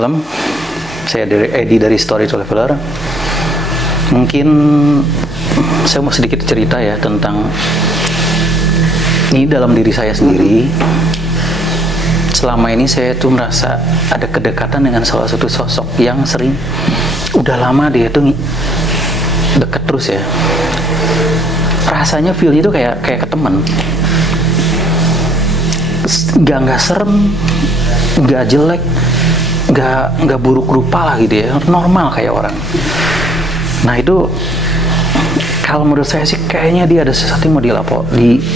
malam. Saya Edi dari Story Traveler. Mungkin saya mau sedikit cerita ya tentang ini dalam diri saya sendiri. Selama ini saya tuh merasa ada kedekatan dengan salah satu sosok yang sering, udah lama dia tuh deket terus ya. Rasanya feel-nya tuh kayak ke teman. Nggak serem, nggak jelek, nggak buruk rupa lah gitu ya, normal kayak orang. Nah itu kalau menurut saya sih kayaknya dia ada sesuatu yang mau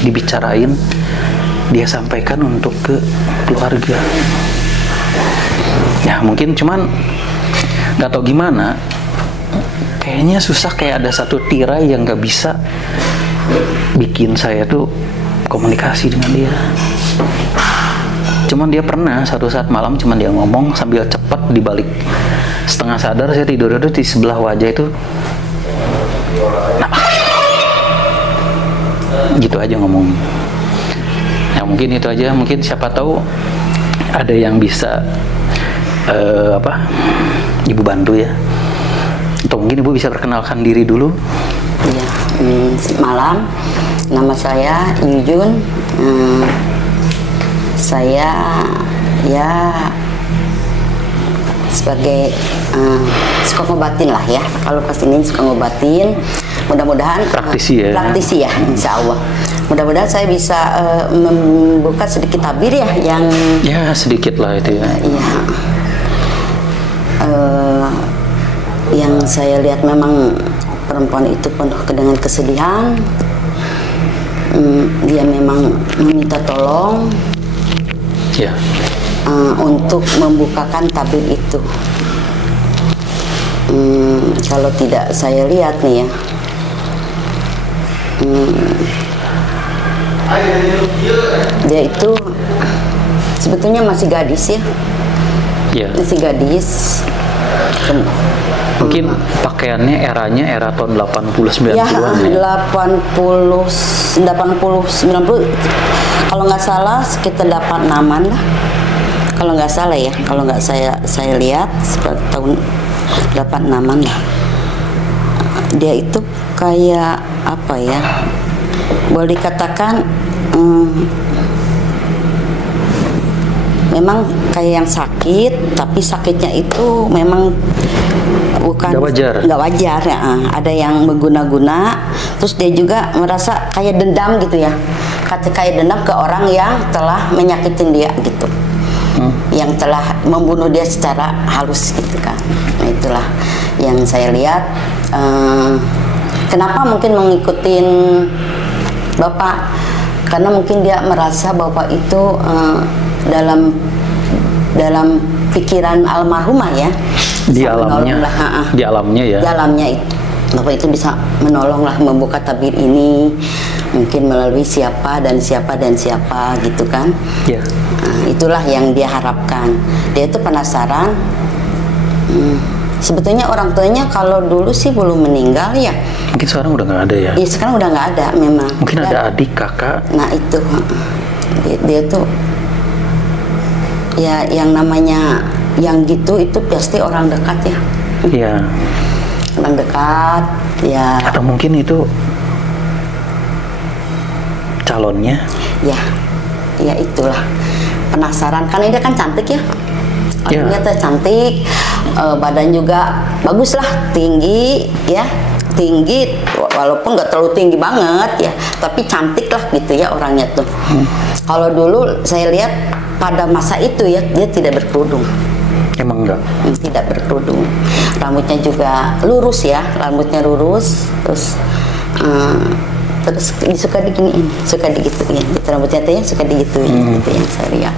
dibicarain, dia sampaikan untuk ke keluarga. Ya mungkin cuman nggak tahu gimana, kayaknya susah, kayak ada satu tirai yang nggak bisa bikin saya tuh komunikasi dengan dia. Cuman dia pernah satu saat malam, cuman dia ngomong sambil cepet dibalik setengah sadar, saya tidur itu di sebelah wajah itu nama gitu aja ngomong. Ya mungkin itu aja, mungkin siapa tahu ada yang bisa Ibu bantu ya, atau mungkin Ibu bisa perkenalkan diri dulu. Iya, malam, nama saya Yujun. Saya ya sebagai suka ngobatin lah ya. Kalau pas ini suka ngobatin, mudah-mudahan praktisi ya, insya Allah. Mudah-mudahan saya bisa membuka sedikit tabir ya, yang ya sedikit lah itu ya. Iya. Yang saya lihat memang perempuan itu penuh dengan kesedihan. Dia memang meminta tolong ya. Untuk membukakan tabir itu. Kalau tidak saya lihat nih ya, dia itu sebetulnya masih gadis ya, masih gadis. Mungkin pakaiannya era tahun 80-90-an ya. 80, 90, kalau nggak salah sekitar 86-an lah. Kalau nggak salah ya, kalau nggak saya lihat sekitar tahun 86-an lah. Dia itu kayak apa ya, boleh dikatakan memang kayak yang sakit, tapi sakitnya itu memang bukan nggak wajar ya. Ada yang mengguna-guna, terus dia juga merasa kayak dendam gitu ya, kayak dendam ke orang yang telah menyakitin dia gitu, yang telah membunuh dia secara halus gitu kan. Nah itulah yang saya lihat. Kenapa mungkin mengikutin Bapak? Karena mungkin dia merasa Bapak itu dalam pikiran almarhumah ya, di alamnya ya, di alamnya itu Bapak itu bisa menolong lah, membuka tabir ini mungkin melalui siapa dan siapa gitu kan ya. Itulah yang dia harapkan. Dia itu penasaran. Sebetulnya orang tuanya kalau dulu sih belum meninggal ya, mungkin sekarang udah nggak ada ya. Iya sekarang udah nggak ada memang. Mungkin ada adik, kakak. Nah itu dia tuh ya, yang namanya yang gitu itu pasti orang dekat ya. Iya. Orang dekat ya. Atau mungkin itu calonnya. Ya, ya itulah, penasaran karena dia kan cantik ya. Orangnya tuh cantik, badan juga bagus lah, tinggi ya, tinggi walaupun nggak terlalu tinggi banget ya, tapi cantik lah gitu ya orangnya tuh. Kalau dulu saya lihat pada masa itu ya, dia tidak berkerudung. Emang enggak? Tidak berkerudung. Rambutnya juga lurus ya, rambutnya lurus, terus suka diginiin, suka digituin. Gitu, rambutnya tuh ya suka digituin, gitu yang saya lihat.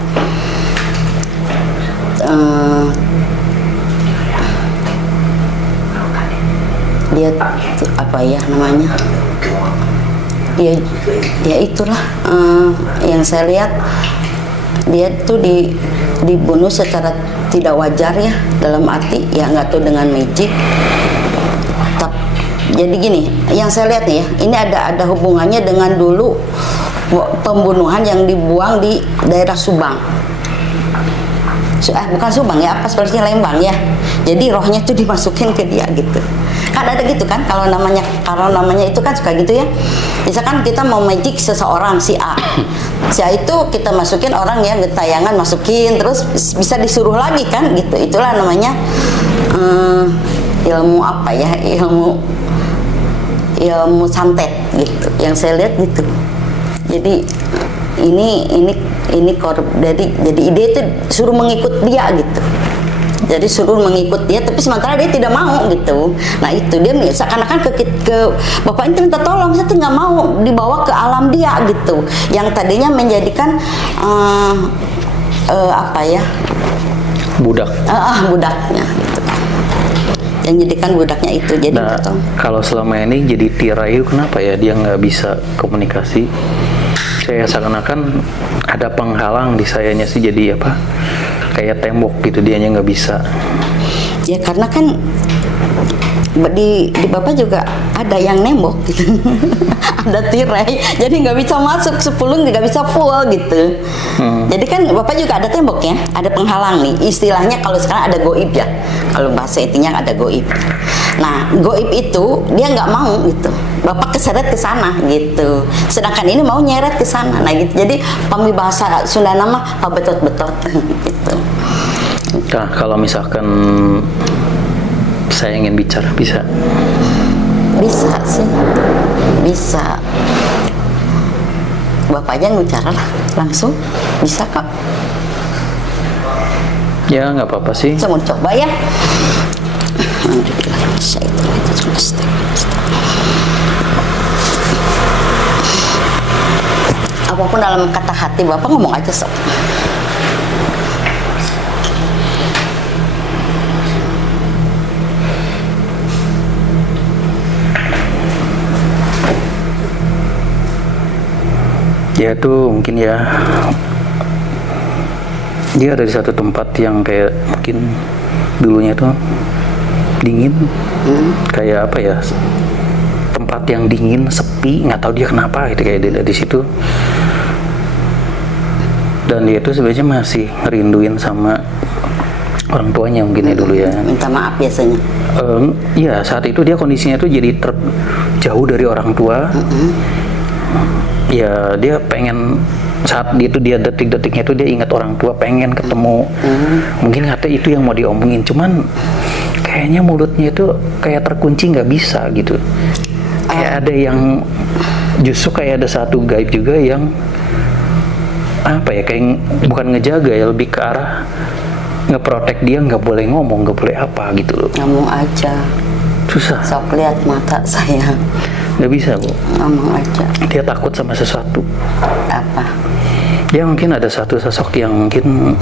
Dia apa ya namanya? Dia itulah yang saya lihat, dia tuh dibunuh secara tidak wajar ya, dalam arti ya nggak tahu dengan magic. Jadi gini, yang saya lihat nih ya, ini ada hubungannya dengan dulu pembunuhan yang dibuang di daerah Subang. bukan Subang ya, apa sepertinya Lembang ya. Jadi rohnya tuh dimasukin ke dia gitu. Kan ada gitu kan, kalau namanya itu kan suka gitu ya. Misalkan kita mau magic seseorang si A. Si A itu kita masukin orang ya, gentayangan masukin, terus bisa disuruh lagi kan gitu. Itulah namanya ilmu apa ya? Ilmu santet gitu. Yang saya lihat gitu. Jadi jadi ide itu suruh mengikut dia gitu. Jadi suruh mengikut dia, tapi sementara dia tidak mau gitu. Nah itu dia seakan-akan ke bapak itu minta tolong, saya tuh nggak mau dibawa ke alam dia gitu. Yang tadinya menjadikan apa ya? Budak. Budaknya gitu. Yang jadikan budaknya itu. Jadi nah, kalau selama ini jadi tirai, kenapa ya dia nggak bisa komunikasi? Saya seakan-akan ada penghalang di sayanya sih, jadi apa? Kayak tembok gitu, dianya nggak bisa. Ya karena kan di bapak juga ada yang nembok gitu. Ada tirai, jadi nggak bisa masuk, 10 nggak bisa full gitu. Jadi kan bapak juga ada tembok ya, ada penghalang nih. Istilahnya kalau sekarang ada goib ya, kalau bahasa intinya ada goib. Nah goib itu dia nggak mau gitu, bapak keseret ke sana gitu. Sedangkan ini mau nyeret ke sana, nah gitu. Jadi pemibahasa Sunda nama betot-betot gitu. Nah kalau misalkan saya ingin bicara, bisa? Bisa sih, bisa. Bapak aja bicara lah langsung, bisa kok. Ya nggak apa-apa sih. Saya mau coba ya. Apapun dalam kata hati bapak ngomong aja sok. Ya itu mungkin ya, dia ada di satu tempat yang kayak mungkin dulunya tuh dingin, kayak apa ya, tempat yang dingin, sepi, nggak tahu dia kenapa gitu, kayak dia di situ. Dan dia tuh sebenarnya masih ngerinduin sama orang tuanya mungkin ya dulu ya. Minta maaf biasanya. Iya, saat itu dia kondisinya tuh jadi jauh dari orang tua. Ya dia pengen, saat itu dia detik-detiknya itu dia ingat orang tua, pengen ketemu. Mungkin kata itu yang mau diomongin, cuman kayaknya mulutnya itu kayak terkunci, nggak bisa gitu. Kayak ada yang justru kayak ada satu gaib juga yang apa ya, kayak bukan ngejaga ya, lebih ke arah ngeprotek dia, nggak boleh ngomong, nggak boleh apa gitu loh. Ngomong aja. Susah. Sok lihat mata saya. Nggak bisa Bu. Ngomong aja. Dia takut sama sesuatu. Apa? Dia mungkin ada satu sosok yang mungkin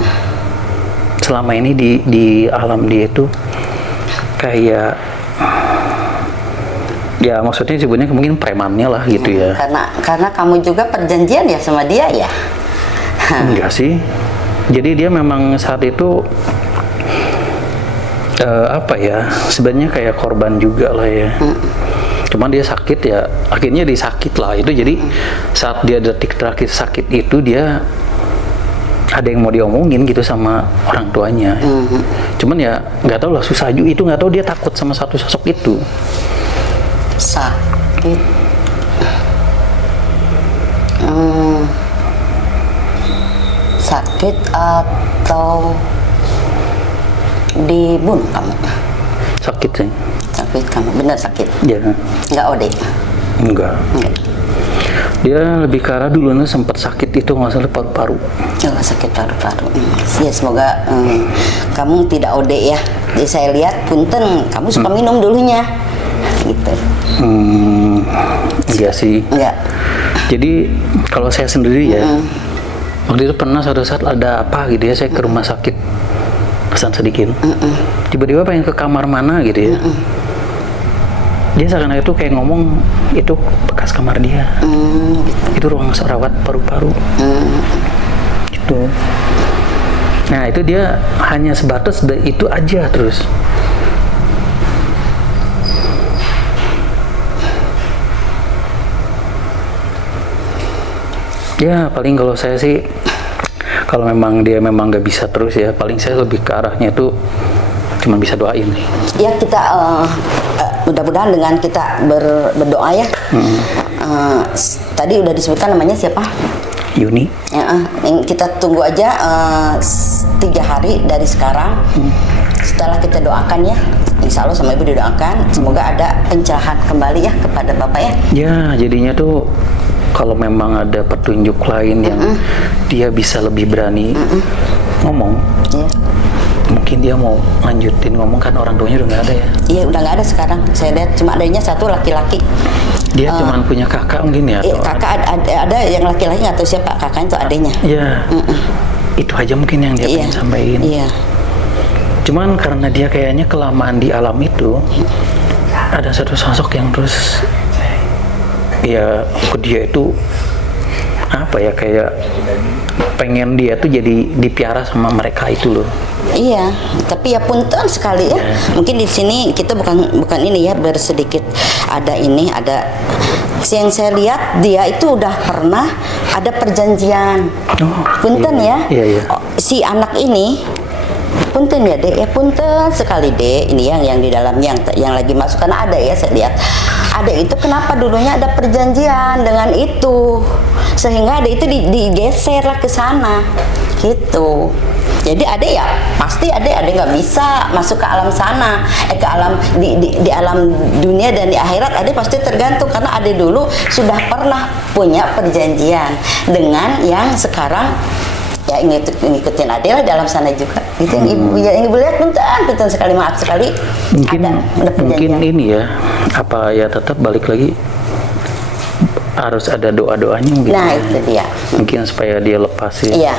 selama ini di alam dia itu kayak, ya maksudnya sebutnya mungkin premannya lah gitu ya. Karena kamu juga perjanjian ya sama dia ya. Enggak sih. Jadi dia memang saat itu apa ya, sebenarnya kayak korban juga lah ya. Cuman dia sakit ya, akhirnya dia sakit lah itu. Jadi saat dia detik terakhir sakit itu, dia ada yang mau diomongin gitu sama orang tuanya. Cuman ya nggak tahu lah, susah juga itu, nggak tahu dia takut sama satu sosok itu. Sakit. Sakit atau dibunuh kamu? Sakit sih. Sakit kamu, benar sakit? Ya. Nggak OD? Enggak. Dia lebih ke arah dulunya sempat sakit itu, nggak salah paru-paru. Oh, sakit paru-paru. Ya semoga kamu tidak OD ya. Jadi saya lihat punten kamu suka minum dulunya, gitu. Enggak sih. Enggak. Jadi kalau saya sendiri ya, waktu itu pernah suatu saat ada apa gitu ya, saya ke rumah sakit Hasan Sadikin. Tiba-tiba pengen ke kamar mana gitu ya. Dia seakan itu kayak ngomong itu bekas kamar dia. Itu ruang rawat paru-paru. Gitu. Nah itu dia hanya sebatas itu aja terus. Ya paling kalau saya sih kalau memang dia memang nggak bisa terus ya, paling saya lebih ke arahnya itu cuma bisa doain nih. Ya kita mudah-mudahan dengan kita berdoa ya. Tadi udah disebutkan namanya siapa? Yuni. Kita tunggu aja 3 hari dari sekarang. Setelah kita doakan ya, insya Allah sama Ibu didoakan, semoga ada pencerahan kembali ya kepada Bapak ya. Ya, jadinya tuh kalau memang ada petunjuk lain yang dia bisa lebih berani ngomong, mungkin dia mau lanjutin ngomong, kan orang tuanya udah nggak ada ya. Iya, udah nggak ada sekarang. Saya lihat cuma adanya satu laki-laki. Dia cuma punya kakak mungkin ya? Kakak ada yang laki-laki, nggak tahu siapa kakaknya itu adanya. Iya. Itu aja mungkin yang dia pengen sampaikan. Iya. Cuman karena dia kayaknya kelamaan di alam itu, ada satu sosok yang terus ya ke dia itu apa ya, kayak pengen dia tuh jadi dipiara sama mereka itu loh. Iya, tapi ya punten sekali ya. Mungkin di sini kita bukan ini ya, bersedikit ada yang saya lihat dia itu udah pernah ada perjanjian. Punten ya. Si anak ini punten ya Dek, ya punten sekali Dek. Ini yang di dalam yang lagi masuk, karena ada ya saya lihat. Ada itu kenapa dulunya ada perjanjian dengan itu, sehingga ada itu digeser lah ke sana gitu. Jadi ada ya pasti ada nggak bisa masuk ke alam sana, ke alam di alam dunia dan di akhirat. Ada pasti tergantung, karena ada dulu sudah pernah punya perjanjian dengan yang sekarang ya ngikutin Adela dalam sana juga. Itu yang ibu lihat punten sekali, maaf sekali. Mungkin ini ya, apa ya, tetap balik lagi harus ada doa-doanya mungkin. Nah itu dia. Mungkin supaya dia lepas ya. Iya.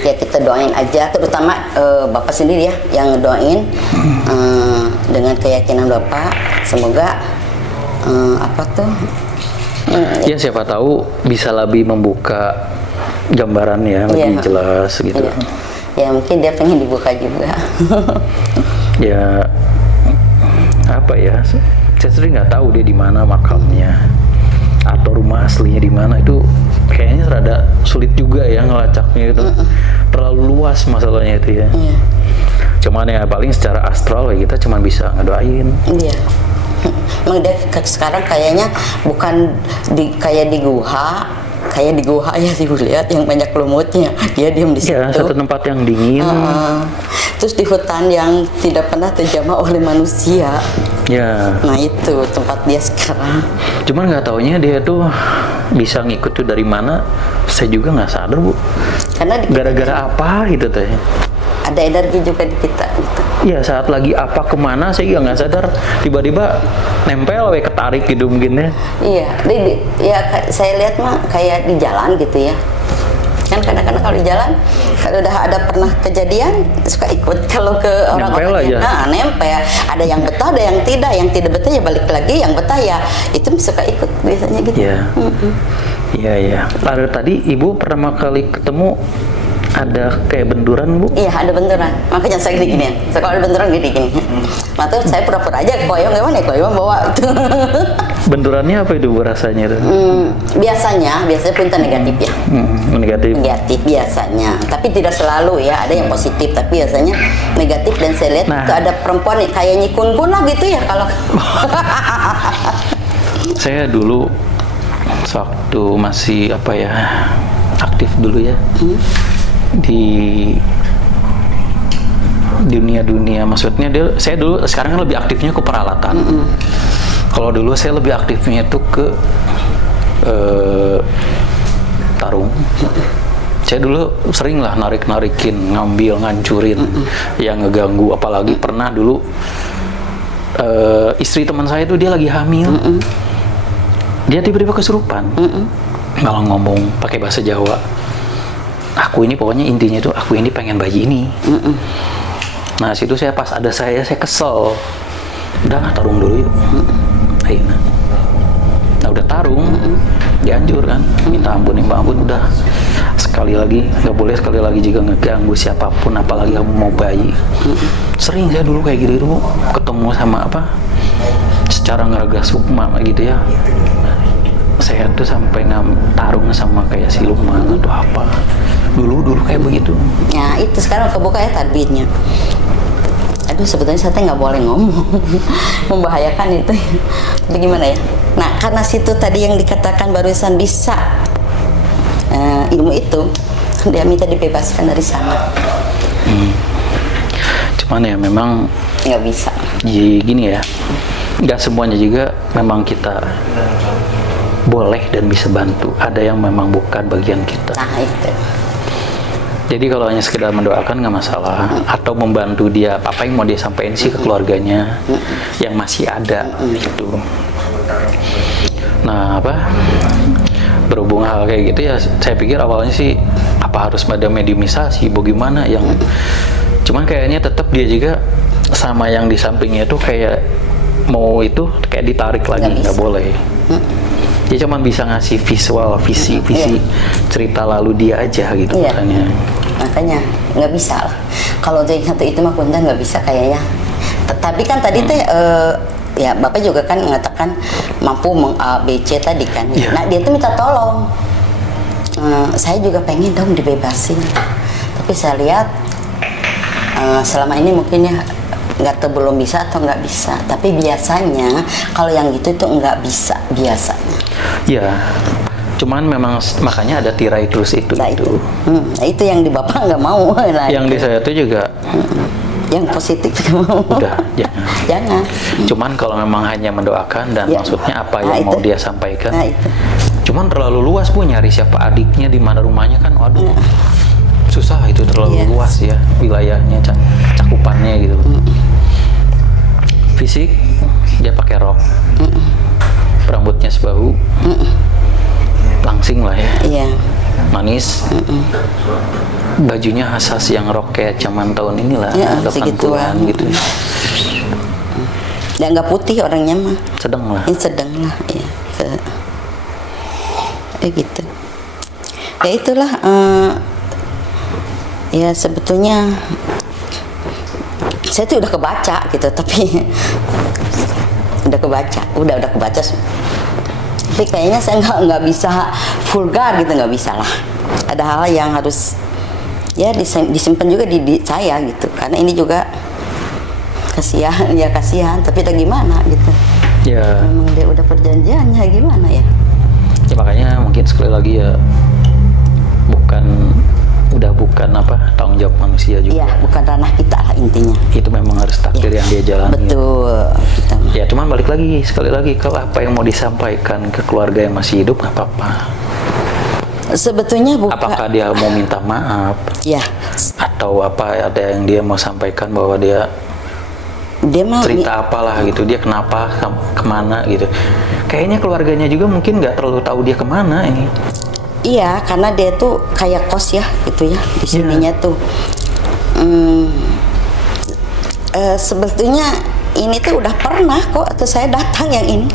Ya kita doain aja, terutama Bapak sendiri ya yang doain dengan keyakinan Bapak, semoga ya siapa tahu bisa lebih membuka gambaran ya, lebih jelas gitu. Ya mungkin dia pengen dibuka juga. Ya apa ya, saya sendiri nggak tahu dia di mana makamnya atau rumah aslinya di mana. Itu kayaknya rada sulit juga ya ngelacaknya itu. Terlalu luas masalahnya itu ya. Cuman ya paling secara astral ya kita cuma bisa ngedoain. Iya. Emang dia sekarang kayaknya bukan kayak di guha ya sih lihat yang banyak lumutnya, dia diam di situ. Ya, satu tempat yang dingin. Terus di hutan yang tidak pernah terjamah oleh manusia. Ya. Nah itu tempat dia sekarang. Cuman nggak taunya dia tuh bisa ngikut tuh dari mana, saya juga nggak sadar Bu. Karena gara-gara apa gitu teh? Ada energi juga di kita gitu. Iya, saat lagi apa kemana saya juga nggak sadar, tiba-tiba nempel ketarik gitu mungkin ya. Iya, ya saya lihat mah kayak di jalan gitu ya. Kan kadang-kadang kalau di jalan kalau udah ada pernah kejadian suka ikut, kalau ke orang-orang nempel. Ada yang betah, ada yang tidak betah ya balik lagi, yang betah ya itu suka ikut biasanya gitu. Iya. Iya. Lalu tadi Ibu pertama kali ketemu ada kayak benturan Bu? Iya ada benturan, makanya saya gini-gini. Kalau ada benturan gini-gini. Maka saya pura-pura aja koyong, gimana ya koyong bawa itu. Benturannya apa itu Bu rasanya itu? Biasanya punten negatif ya. Negatif biasanya, tapi tidak selalu ya. Ada yang positif, tapi biasanya negatif. Dan saya lihat itu ada perempuan kayak nyikun pun lah gitu ya kalau. Saya dulu waktu masih aktif dulu ya. Di dunia maksudnya saya dulu sekarang kan lebih aktifnya ke peralatan. Kalau dulu saya lebih aktifnya itu ke tarung. Saya dulu sering lah narik-narikin, ngambil, ngancurin yang ngeganggu. Apalagi pernah dulu istri teman saya itu dia lagi hamil. Dia tiba-tiba kesurupan. Malah ngomong pakai bahasa Jawa. Aku ini pokoknya intinya itu aku ini pengen bayi ini. Nah situ saya pas ada saya kesel. Udah nggak tarung dulu yuk. Ayo. Nah udah tarung, dianjur kan, minta ampun udah sekali lagi nggak boleh sekali lagi jika ngeganggu siapapun, apalagi kamu mau bayi. Sering saya dulu kayak gitu ketemu sama secara ngeraga sukma gitu ya. Saya tuh sampai tarung sama kayak siluman atau apa. dulu kayak begitu. Ya itu sekarang kebuka ya tadbirnya. Aduh sebetulnya saya nggak boleh ngomong, membahayakan itu. Tapi gimana ya? Nah karena situ tadi yang dikatakan barusan bisa ilmu itu, dia minta dibebaskan dari sana. Cuman ya memang nggak bisa. Gini ya, nggak semuanya juga memang kita boleh dan bisa bantu. Ada yang memang bukan bagian kita. Nah itu. Jadi kalau hanya sekedar mendoakan nggak masalah, atau membantu dia apa yang mau dia sampaikan sih ke keluarganya yang masih ada itu. Nah berhubung hal kayak gitu ya, saya pikir awalnya sih apa harus ada mediumisasi, bagaimana yang cuman kayaknya tetap dia juga sama yang di sampingnya tuh kayak mau itu kayak ditarik lagi, nggak boleh. Dia cuma bisa ngasih visual, visi cerita lalu dia aja gitu makanya nggak bisa lah. Kalau dari satu itu mah punten nggak bisa kayaknya. Tapi kan tadi teh ya Bapak juga kan mengatakan mampu meng-A, B, C tadi kan. Nah dia tuh minta tolong. Saya juga pengen dong dibebasin. Tapi saya lihat selama ini mungkin ya belum bisa atau nggak bisa. Tapi biasanya kalau yang gitu itu nggak bisa biasanya. Ya, cuman memang makanya ada tirai terus itu. Nah, itu yang di Bapak nggak mau. Nah, yang di saya itu juga. Yang positif mau. Udah, jangan. Jangan. Cuman kalau memang hanya mendoakan dan maksudnya apa yang mau dia sampaikan. Nah, itu. Cuman terlalu luas pun nyari siapa adiknya di mana rumahnya kan, waduh. Susah itu terlalu luas ya wilayahnya, cakupannya gitu. Fisik dia pakai rok. Rambutnya sebahu. Langsing lah ya. Iya. Manis. Bajunya khas yang rok kayak zaman tahun inilah, 80-an gitu. Ya nggak putih orangnya mah. Sedang lah. Sedang lah, ya. Gitu. Ya itulah. Ya sebetulnya saya tuh udah kebaca gitu, tapi udah kebaca. Tapi kayaknya saya nggak bisa vulgar gitu, nggak bisa lah. Ada hal yang harus ya disimpan juga di saya gitu, karena ini juga kasihan tapi tak gimana gitu ya, memang dia udah perjanjiannya gimana ya. Ya makanya mungkin sekali lagi ya bukan tanggung jawab manusia juga. Iya, bukan ranah kita lah intinya. Itu memang harus takdir yang dia jalani. Betul. Ya cuman balik lagi sekali lagi, kalau apa yang mau disampaikan ke keluarga yang masih hidup nggak apa-apa. Sebetulnya apakah dia mau minta maaf? Ya. Atau ada yang dia mau sampaikan bahwa dia mau cerita apalah gitu, dia kenapa kemana gitu. Kayaknya keluarganya juga mungkin nggak terlalu tahu dia kemana ini. Iya, karena dia tuh kayak kos ya gitu ya di sininya tuh. Sebetulnya ini tuh udah pernah kok atau saya datang yang ini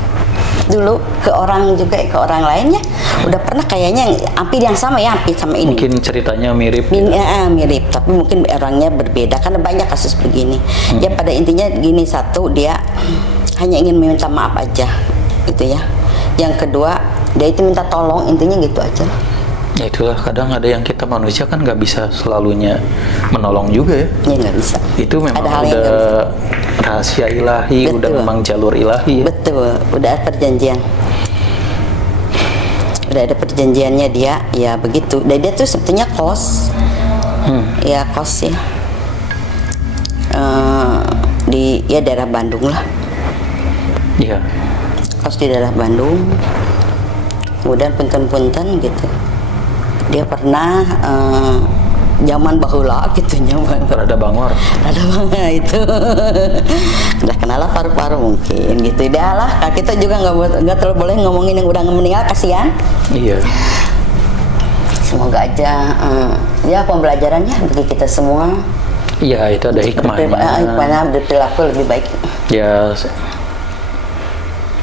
dulu ke orang juga, ke orang lainnya udah pernah kayaknya hampir yang sama ya, hampir sama ini. Mungkin ceritanya mirip. Mirip, tapi mungkin orangnya berbeda karena banyak kasus begini. Ya pada intinya gini, satu dia hanya ingin meminta maaf aja gitu ya. Yang kedua dia itu minta tolong, intinya gitu aja. Ya itulah, kadang ada yang kita manusia kan nggak bisa selalunya menolong juga ya. Ya nggak bisa. Itu memang udah rahasia ilahi. Betul. Udah memang jalur ilahi ya. Betul, udah ada perjanjian. Udah ada perjanjiannya dia, ya begitu. Dan dia tuh sebetulnya kos. Ya kos ya. Di daerah Bandung lah. Iya. Kos di daerah Bandung. Kemudian punten-punten gitu. Dia pernah zaman baheula gitu nyaman. Rada bangor itu. Udah kenal lah paru-paru mungkin gitu. Dah lah, kita juga nggak terlalu boleh ngomongin yang udah meninggal, kasihan. Iya. Semoga aja ya pembelajarannya bagi kita semua. Iya, itu ada hikmahnya. Hikmahnya berperilaku lebih baik. Ya,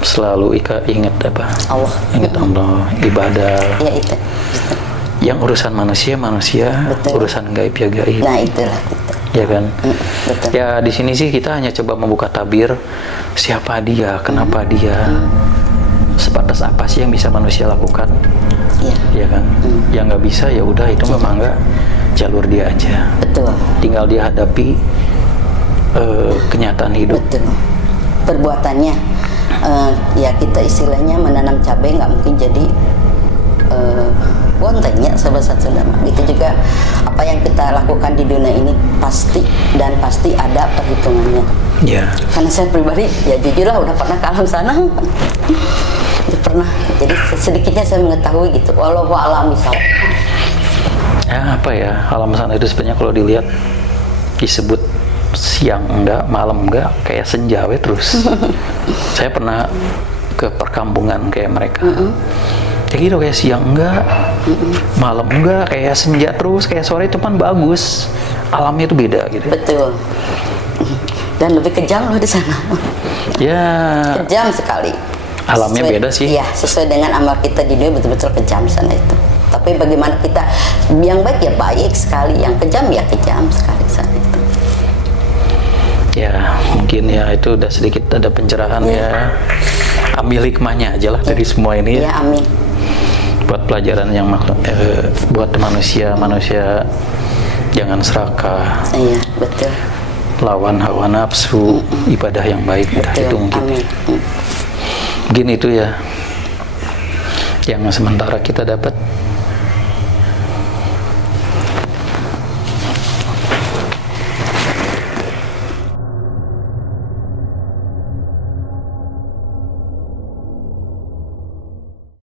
selalu ingat Allah. Ingat Allah, ibadah. Ya itu. Yang urusan manusia, betul. Urusan gaib ya gaib. Nah itulah. Ya kan. Betul. Ya di sini sih kita hanya coba membuka tabir siapa dia, kenapa dia, sebatas apa sih yang bisa manusia lakukan, ya kan? Yang nggak bisa ya udah itu memang nggak jalur dia aja. Betul. Tinggal dia hadapi kenyataan hidup. Betul. Perbuatannya, ya kita istilahnya menanam cabai nggak mungkin jadi bontengnya sebesar Sunda. Gitu juga apa yang kita lakukan di dunia ini pasti ada perhitungannya. Ya. Karena saya pribadi ya jujur lah udah pernah ke alam sana, udah pernah. Jadi sedikitnya saya mengetahui gitu. Walau alam misalnya. Ya apa ya, alam sana itu sebenarnya kalau dilihat disebut siang enggak, malam enggak, kayak senja we terus. Saya pernah ke perkampungan kayak mereka. Kayak gitu, kayak siang enggak, malam enggak, kayak senja terus, kayak sore itu kan bagus. Alamnya itu beda gitu. Betul. Dan lebih kejam loh di sana. Ya. Kejam sekali. Alamnya beda sih. Iya, sesuai dengan amal kita di dunia betul-betul kejam sana itu. Tapi bagaimana kita yang baik ya baik sekali, yang kejam ya kejam sekali sana itu. Ya, mungkin ya itu udah sedikit ada pencerahan ya. Ambil hikmahnya aja lah dari semua ini ya. Ya, amin. Buat pelajaran yang buat manusia jangan serakah. Iya, betul. Lawan hawa nafsu, ibadah yang baik. Betul, itu mungkin. Amin. Mungkin itu ya yang sementara kita dapat